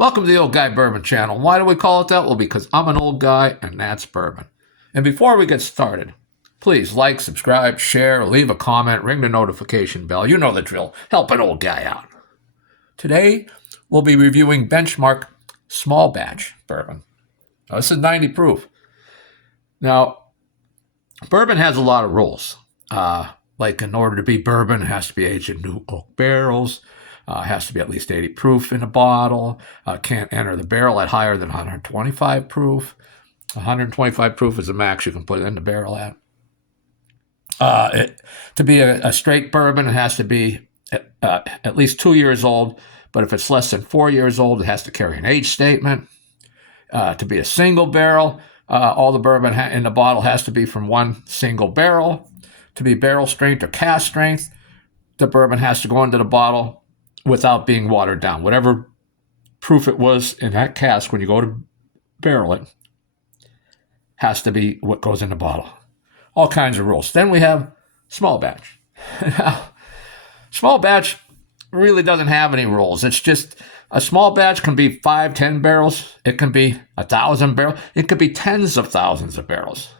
Welcome to the Old Guy Bourbon channel. Why do we call it that? Well, because I'm an old guy and that's bourbon. And before we get started, please like, subscribe, share, leave a comment, ring the notification bell. You know the drill. Help an old guy out. Today, we'll be reviewing Benchmark Small Batch Bourbon. Now, this is 90 proof. Now, bourbon has a lot of rules. Like in order to be bourbon, it has to be aged in new oak barrels. Has to be at least 80 proof in a bottle. Can't enter the barrel at higher than 125 proof. 125 proof is the max you can put it in the barrel at. To be a straight bourbon, it has to be at least 2 years old. But if it's less than 4 years old, it has to carry an age statement. To be a single barrel, all the bourbon in the bottle has to be from one single barrel. To be barrel strength or cask strength, the bourbon has to go into the bottle without being watered down. Whatever proof it was in that cask when you go to barrel it has to be what goes in the bottle. All kinds of rules. Then we have small batch. Now, small batch really doesn't have any rules. It's just a small batch can be 5, 10 barrels. It can be 1,000 barrels. It could be tens of thousands of barrels.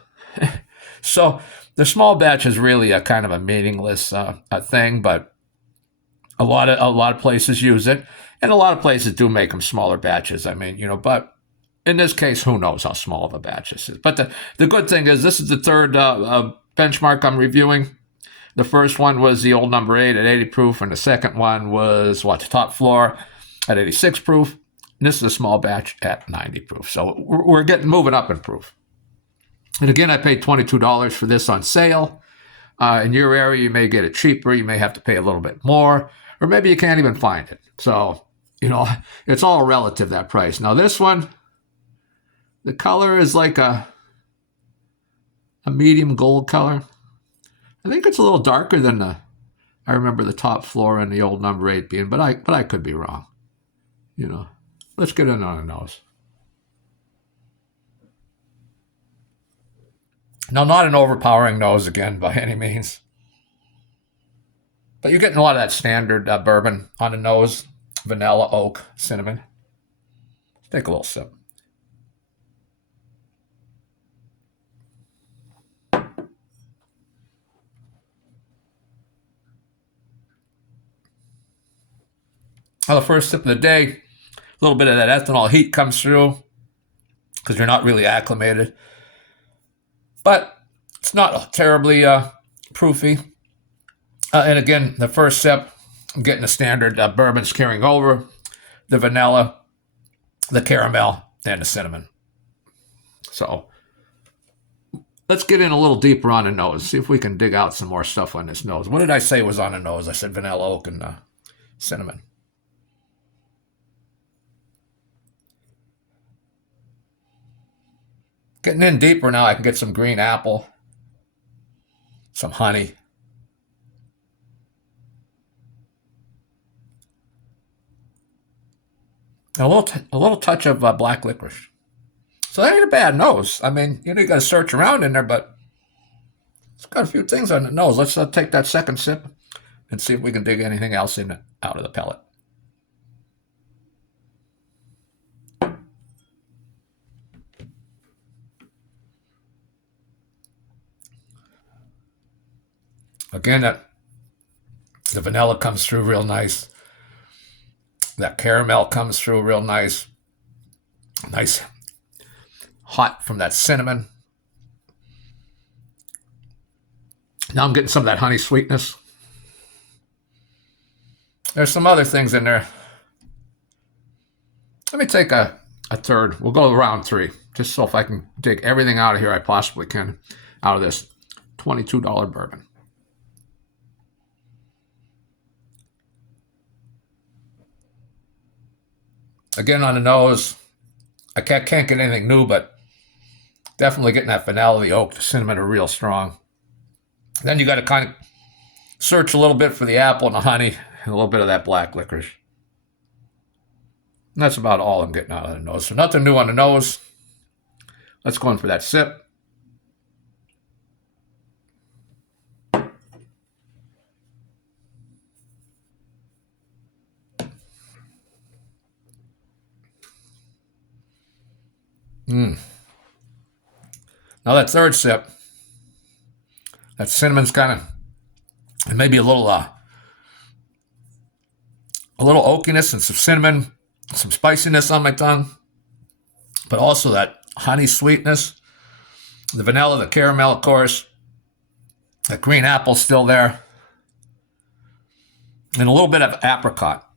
So the small batch is really a kind of a meaningless thing, but a lot of places use it, and a lot of places do make them smaller batches. I mean, but in this case, who knows how small of a batch this is? But the good thing is this is the third benchmark I'm reviewing. The first one was the old number 8 at 80 proof, and the second one was the top floor at 86 proof. And this is a small batch at 90 proof. So we're moving up in proof. And again, I paid $22 for this on sale. In your area, you may get it cheaper. You may have to pay a little bit more, or maybe you can't even find it. So, it's all relative, that price. Now, this one, the color is like a medium gold color. I think it's a little darker than I remember the top floor and the old number 8 being, but I could be wrong. Let's get in on the nose. Now, not an overpowering nose again by any means. But you're getting a lot of that standard bourbon on the nose. Vanilla, oak, cinnamon. Take a little sip. Well, the first sip of the day, a little bit of that ethanol heat comes through because you're not really acclimated. But it's not terribly proofy. And again, the first sip, I'm getting the standard bourbons carrying over, the vanilla, the caramel, and the cinnamon. So let's get in a little deeper on the nose, see if we can dig out some more stuff on this nose. What did I say was on the nose? I said vanilla, oak, and cinnamon. Getting in deeper now, I can get some green apple, some honey. A little touch of black licorice. So that ain't a bad nose. I mean, you got to search around in there, but it's got a few things on the nose. Let's take that second sip and see if we can dig anything else out of the pellet. Again, the vanilla comes through real nice. That caramel comes through real nice. Nice hot from that cinnamon. Now I'm getting some of that honey sweetness. There's some other things in there. Let me take a third. We'll go around 3, just so if I can dig everything out of here I possibly can out of this $22 bourbon. Again, on the nose, I can't get anything new, but definitely getting that vanilla, the oak, the cinnamon are real strong. Then you got to kind of search a little bit for the apple and the honey and a little bit of that black licorice. And that's about all I'm getting out of the nose. So nothing new on the nose. Let's go in for that sip. Now that third sip, that cinnamon's kind of, and maybe a little oakiness and some cinnamon, some spiciness on my tongue, but also that honey sweetness, the vanilla, the caramel, of course, the green apple still there, and a little bit of apricot.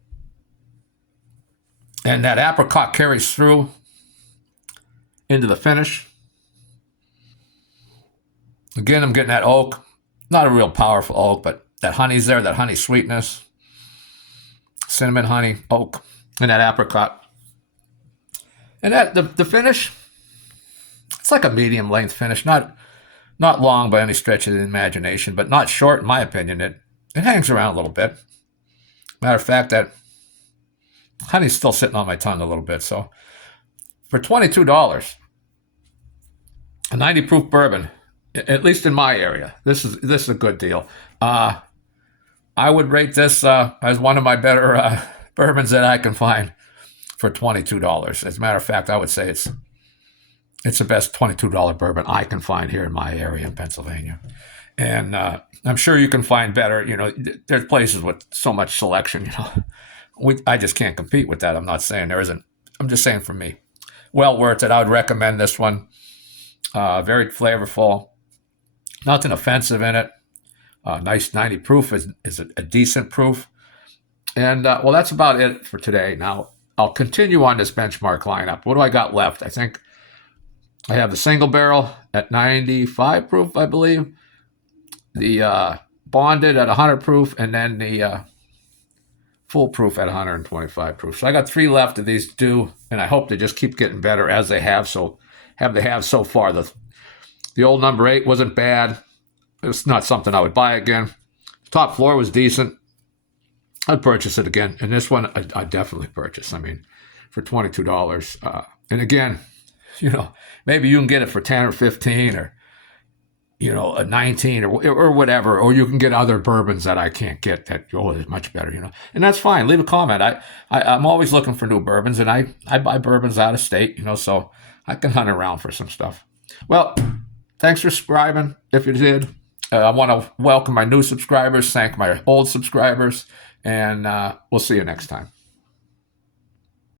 And that apricot carries through into the finish. Again, I'm getting that oak. Not a real powerful oak, but that honey's there, that honey sweetness. Cinnamon, honey, oak, and that apricot. And that the finish, it's like a medium length finish. Not long by any stretch of the imagination, but not short in my opinion. It hangs around a little bit. Matter of fact, that honey's still sitting on my tongue a little bit. So for $22, a 90 proof bourbon, at least in my area, this is a good deal. I would rate this as one of my better bourbons that I can find for $22. As a matter of fact, I would say it's the best $22 bourbon I can find here in my area in Pennsylvania. And I'm sure you can find better. You know, there's places with so much selection, you know. I just can't compete with that. I'm not saying there isn't. I'm just saying for me. Well worth it. I would recommend this one. Very flavorful. Nothing offensive in it. Nice 90 proof is a decent proof. And, well, that's about it for today. Now, I'll continue on this benchmark lineup. What do I got left? I think I have the single barrel at 95 proof, I believe. The bonded at 100 proof, and then the full proof at 125 proof. So I got 3 left of these two, and I hope they just keep getting better as they have so far. The old number 8 wasn't bad. It's not something I would buy again. Top floor was decent. I'd purchase it again. And this one, I'd definitely purchase. I mean, for $22. And again, you know, maybe you can get it for 10 or 15 or, you know, a 19 or whatever. Or you can get other bourbons that I can't get that, is much better, you know. And that's fine. Leave a comment. I'm always looking for new bourbons. And I buy bourbons out of state, you know, so I can hunt around for some stuff. Well, thanks for subscribing, if you did. I want to welcome my new subscribers, thank my old subscribers, and we'll see you next time.